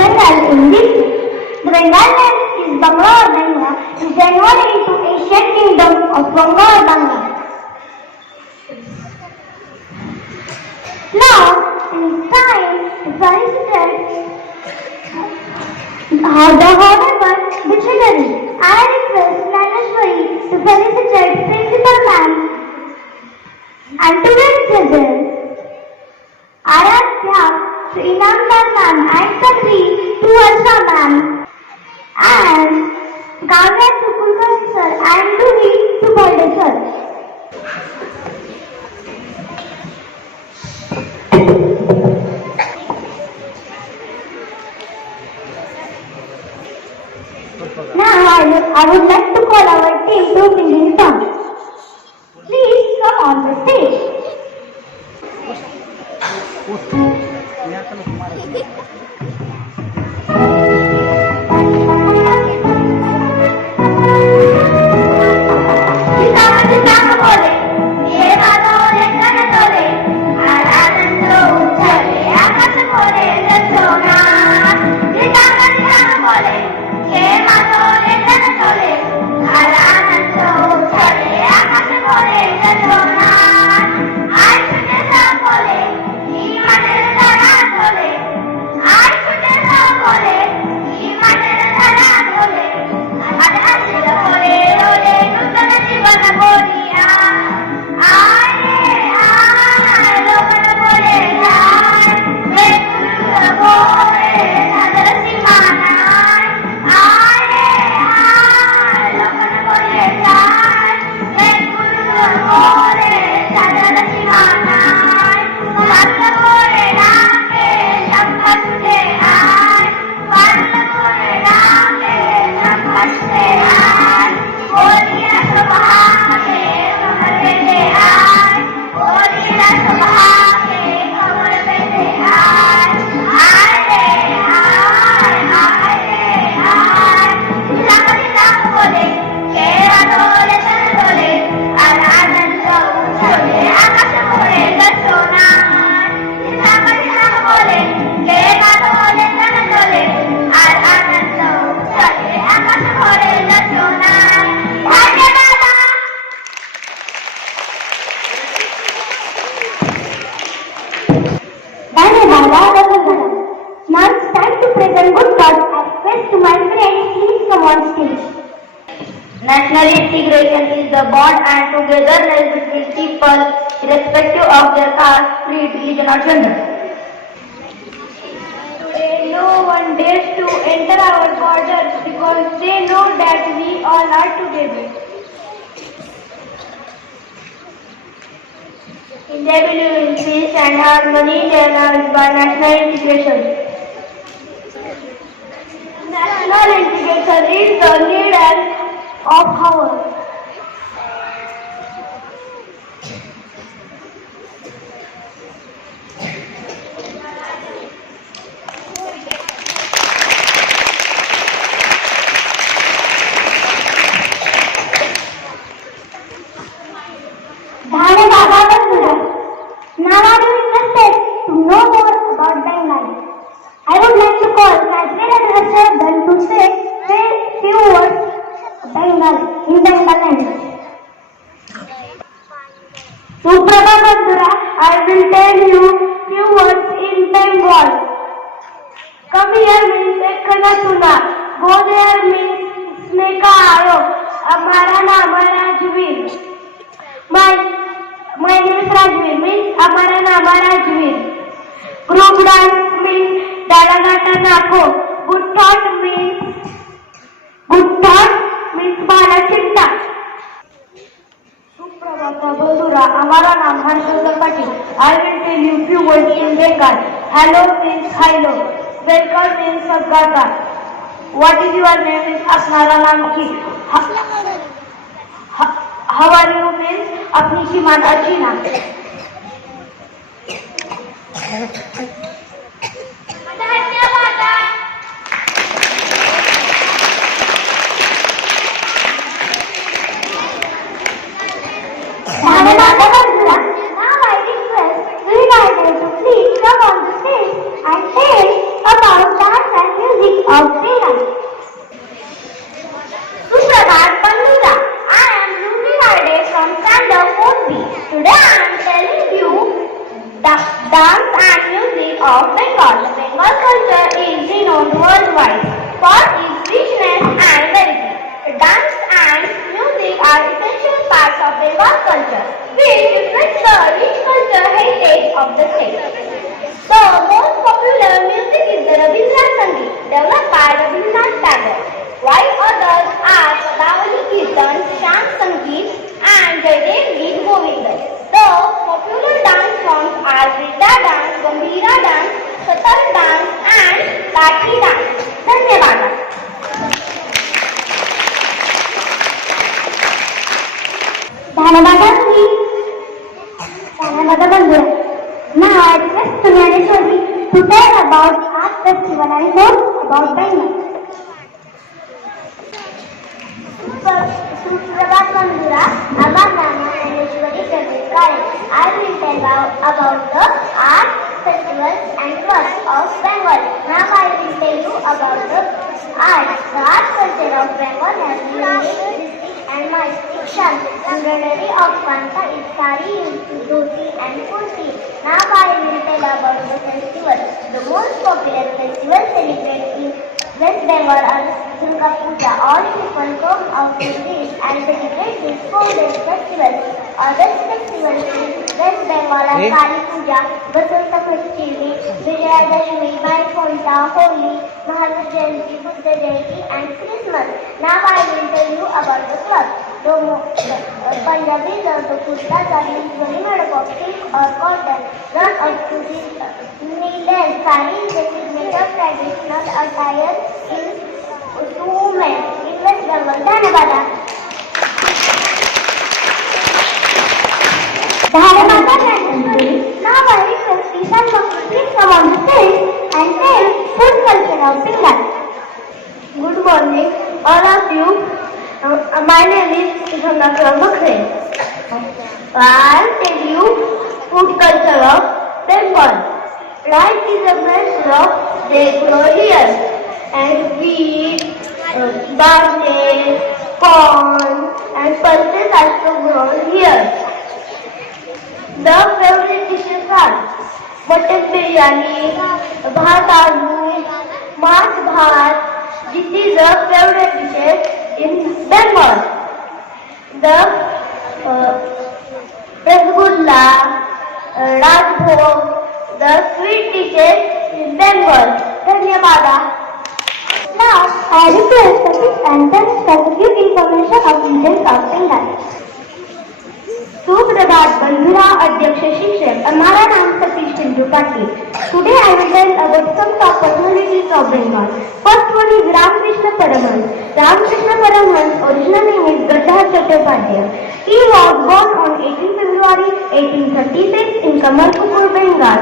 Bengal in this. The Bengal name is Bangla or Bangla is derivative into ancient kingdom of Bangla or Bangla. Now, in time, the solicitor, however, dictionary, I request Naneshwari to felicitate principal ma'am and today's present. Aradhya to Inamdar ma'am and Sakri to Harsha ma'am and Kavya to Kulkarni sir and Ruhi to Balde sir. Now I would like to call our team to singing song. Please come on the stage. Now it's time to present good thoughts. I request to my friends, please come on stage. National integration is the bond and togetherness between people irrespective of their caste, creed, religion or gender. Today no one dares to enter our borders because they know that we all are together. India believes in peace and harmony realized by national integration. National integration is the need of our. Now I am interested to know more about Bengal. I would like to call Kajmer and Harshavardhan to say few words in Bengal language. Suprabha Bandhura, I will tell you few words in Bengal. Come here means Ekkana Suna. Go there means Sneka Ayo. Amara Nama Rajveer. My name is Rajveer means Amara Nama Rajveer. Group dance means Dalagata Nako. Good thought means Bala Chitta. Suprabhata Bandhura, Amara Naam Harshvardhan Patil. I will tell you few words in Bengal. Hello means hello. Welcome means Sadgata. What is your name is Asnara Naam Ki. How are you means Apni Shiman Archina. Now I request Sri Raju to please come on the stage and tell about dance and of Bengal. Suprabhat Bandura. I am Ruby Harde from Standard 4B. Today I am telling you the dance and music of Bengal. The Bengal culture is renowned worldwide for its richness and variety. The dance and music are essential parts of Bengal culture, which reflects the rich cultural heritage of the state. The most popular music is the Rabindranath Sangeet, developed by Rabindranath Tagore, while others are Padavali Kirtan, Shyam Sangeet, and Jaidev Geet Govinda. The popular dance forms are Girda dance, Gambhira dance, Satar dance, and Lathi dance. धन्यवाद. धन्यवाद बंधुरा. Now I request Sunyani to tell about the art festival and more about Bengal. Suprabhat Bandura, Abba Nama and Ishwari Pradesh. I will tell about the art festivals and clubs of Bengal. Now I will tell you about the art. The art culture of Bengal has unique and my fiction. Embroidery of Kanta is sari, dhoti and kurti. Now I will tell about the festivals. The most popular festivals celebrated in West Bengal are Durga Puja. All people come out to this and celebrate this 4-day festival. Other festivals in West Bengal are Kali Puja, Basanta Festival, Vijayadashmi, Baikonta, Holi, Mahavir Jayanti, Buddha Jayanti and Christmas. Now I will tell you about the club. The Punjabis love the kurtas are usually made up of silk or cotton. Run up to this knee-length sari is a signature traditional attire to women in West Bengal. धन्यवाद. Now I request Ishan to please come on the stage and tell food culture of Bengal. Good morning, all of you. My name is Ishana from Bakre. I'll tell you food culture of Bengal. Rice is a vegetable they grow here, and wheat, barley, corn, and pulses also grow here. The favorite dishes are mutton biryani, bhat aloo, maash bhat. This is the favorite dishes in Bengal. The rasgulla, rajbhog, the sweet dishes in Bengal. Dhanyawada. Now I request Satish and Tans to give information of regions of Bengal. सुप्रभात बंधुरा अध्यक्ष शिक्षक. हमारा नाम Satish Chandra Patil. Today I will tell about some top personalities of Bengal. First one is Ramakrishna Paramhans. Ramakrishna Paramhans original name is Gadadhar Chattopadhyay. He was born on 18 February 1836 in Kamarpur, Bengal.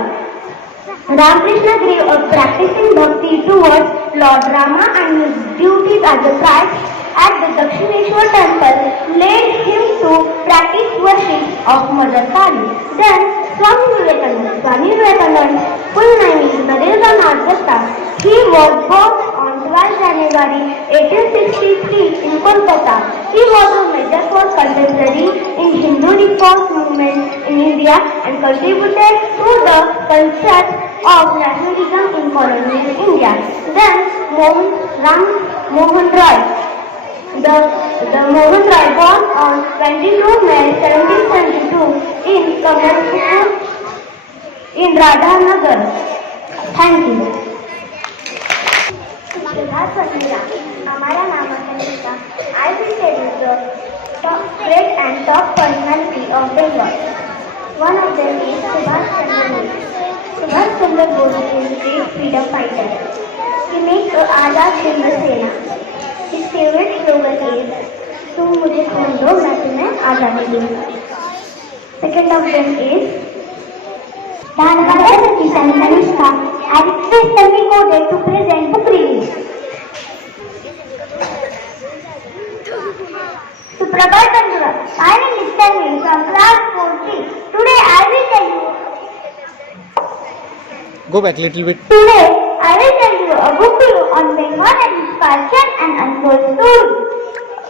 Ramakrishna grew up practicing bhakti towards Lord Rama, and his duties as a priest at the Dakshineshwar temple led him to practice worship of Mother Kali. Then Swami Vivekanand, full name is Narendranath Datta. He was born on 12 January 1863 in Kolkata. He was a major force contemporary in Hindu reform movement in India and contributed to the concept of nationalism in colonial India. Then Mohan Roy. The Mohan Roy born on 22 May 1772 in Kamarpur in Radhanagar. Thank you. हमारा नाम है. I will tell you the great and top personality of Bengal. One of them is Subhash Chandra Bose. Subhash Chandra Bose is a great freedom fighter. He makes Azad Hind Sena. His favorite slogan is तुम मुझे खून दो मैं तुम्हें आजादी दूंगा. Second of them is Dhanavada Satish and Tanishka. I request Tanvi Kode to present book release. Suprabhat Bandura. My name is Tanvi from class 4C. Today I will tell you. Go back little bit. Today I will tell you a book on Bengal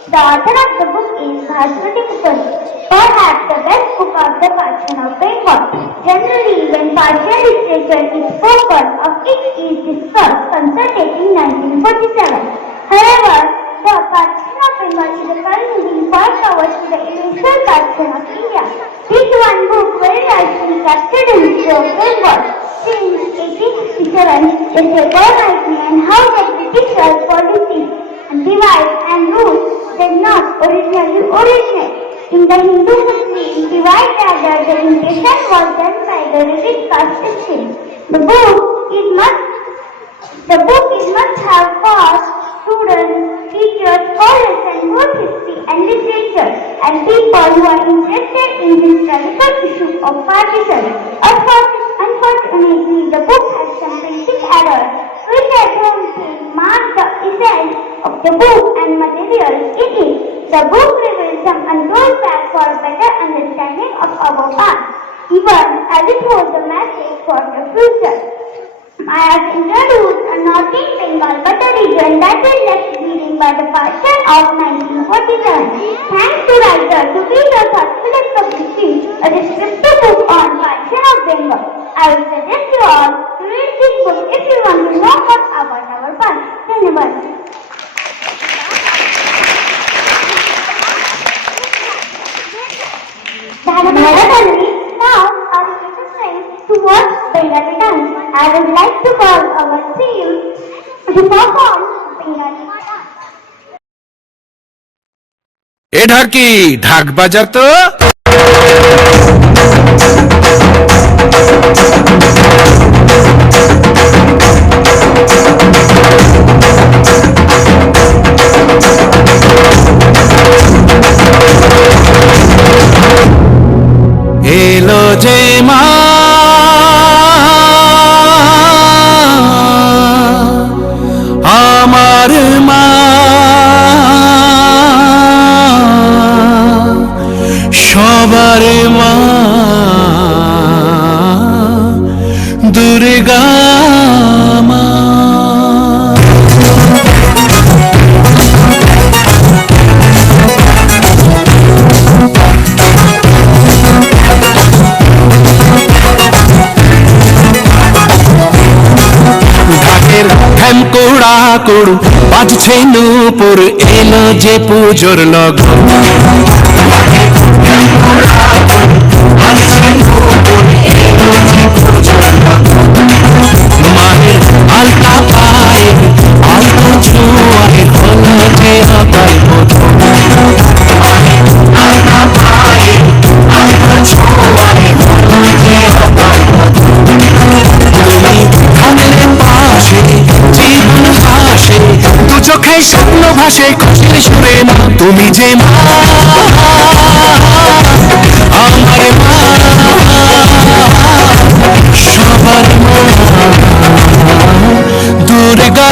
The author of the book is Bhaswati Putali, perhaps the best book of the Persian of Bengal. Generally, when Persian literature is spoken of, it is discussed concerted in 1947. However, the Persian of Bengal is a corresponding point towards the eventual Persian of India. This one book very rightly captured the history of Bengal. Since 1867, the Sepoy and how the British policy and divide and rule did not originally originate. In the Hindu-Muslim divide rather, the impression was done by the rigid caste system. The book is must have caused students, teachers, scholars and both history and literature and people who are interested in this radical issue of partition. Unfortunately, the book has some printing errors which I don't think mark the essence of the book and materials in it. The book reveals some untold facts for better understanding of our past, even as it holds a message for the future. I have introduced a Northern Bengal, but a region that was left bleeding by the Partition of 1947. Thanks to writer to be the thoughtful publishing a descriptive book on Partition of Bengal. I would suggest you all to read this book if you want to know more about our past. Dhanyavad. Now, our little friends to watch Bengali dance. I would like to call our team to perform Bengali dance. এ ঢাকি ঢাক বাজার তো এলো যে মা আমার মা সবার মা দুর্গা মা কোড়া কোড় বাজছে নূপুর এলো যে পুজোর লগন মায়ের আলতা পায়ে আলতা ছোঁয়ায় হলো যে আকাল চোখে স্বপ্ন ভাসে খুশির সুরে মা তুমি যে মা আমার মা সবার মা Durga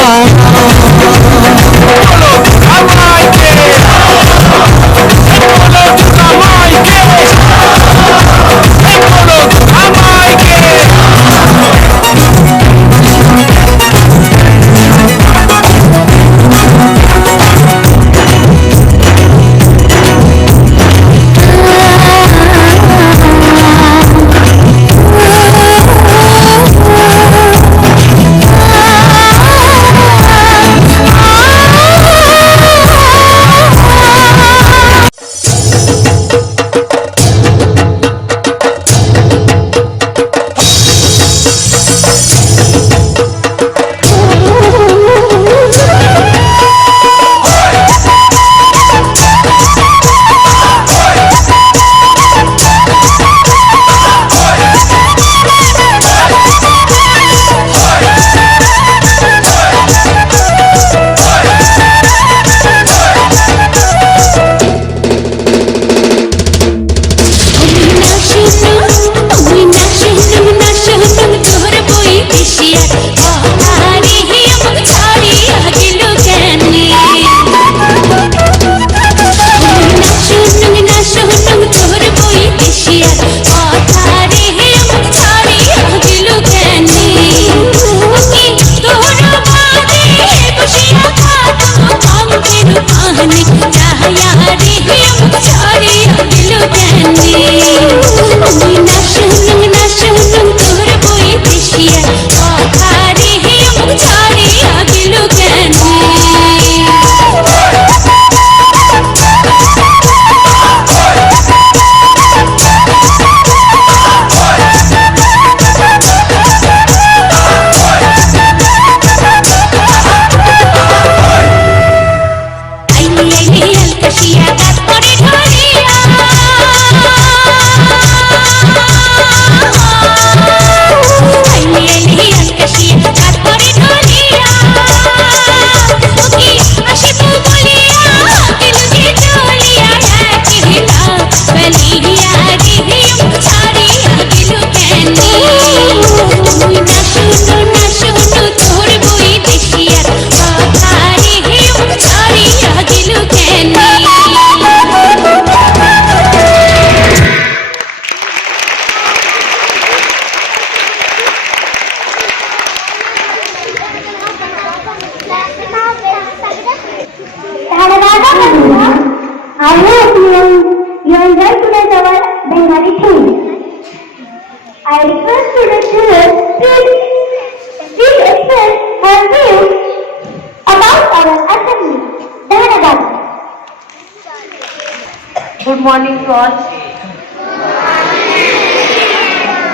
good morning to all.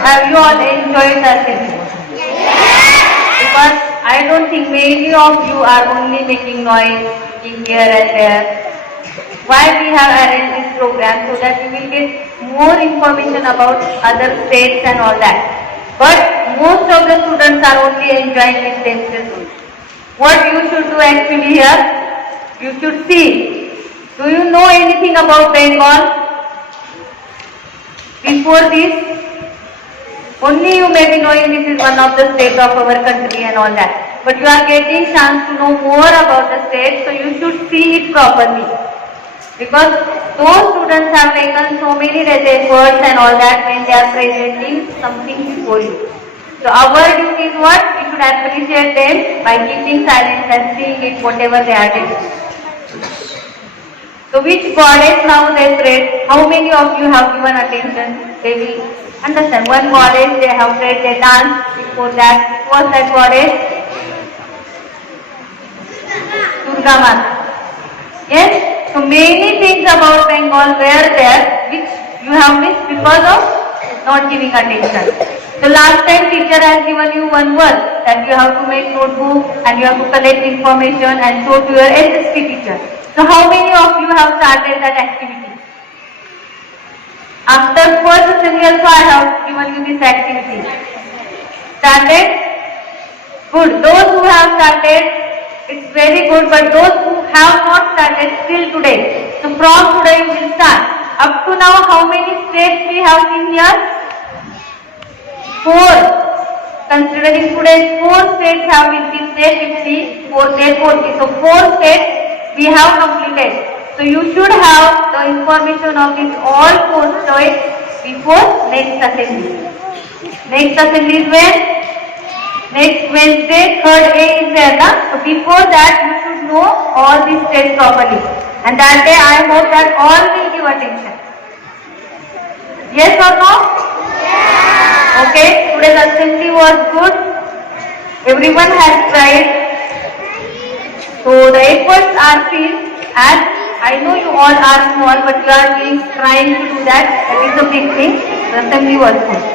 Have you all enjoyed the assembly? Because I don't think many of you are only making noise in here and there. Why we have arranged this program? So that we will get more information about other states and all that. But most of the students are only enjoying this census. What you should do actually here? You should see. Do you know anything about Bengal? Before this? Only you may be knowing this is one of the states of our country and all that. But you are getting chance to know more about the state, so you should see it properly. Because those students have taken so many efforts and all that when they are presenting something before you. So our duty is what? We should appreciate them by keeping silence and seeing it whatever they are doing. So which goddess now they prayed? How many of you have given attention? They will understand. One goddess they have prayed, they danced before that. What was that goddess? Durga Mata. Yes? So many things about Bengal were there which you have missed because of not giving attention. So last time teacher has given you one word that you have to make notebook and you have to collect information and show to your SST teacher. So how many of you have started that activity? After first assembly also I have given you this activity. Started? Good. Those who have started, it's very good, but those who have not started still today. So from today you will start. Up to now how many states we have seen here? 4. Considering today's 4 states have been seen, state 50, 4 state 40. So 4 states we have completed. So you should have the information of these all 4 states before next assembly. Next assembly is when? Next Wednesday, 3rd A is there. So before that you should know all these states properly. And that day I hope that all will give attention. Yes or no? Yeah. Okay, today's assembly was good. Everyone has tried. So the efforts are seen, and I know you all are small, but you are trying to do that. That is the big thing. The assembly was good.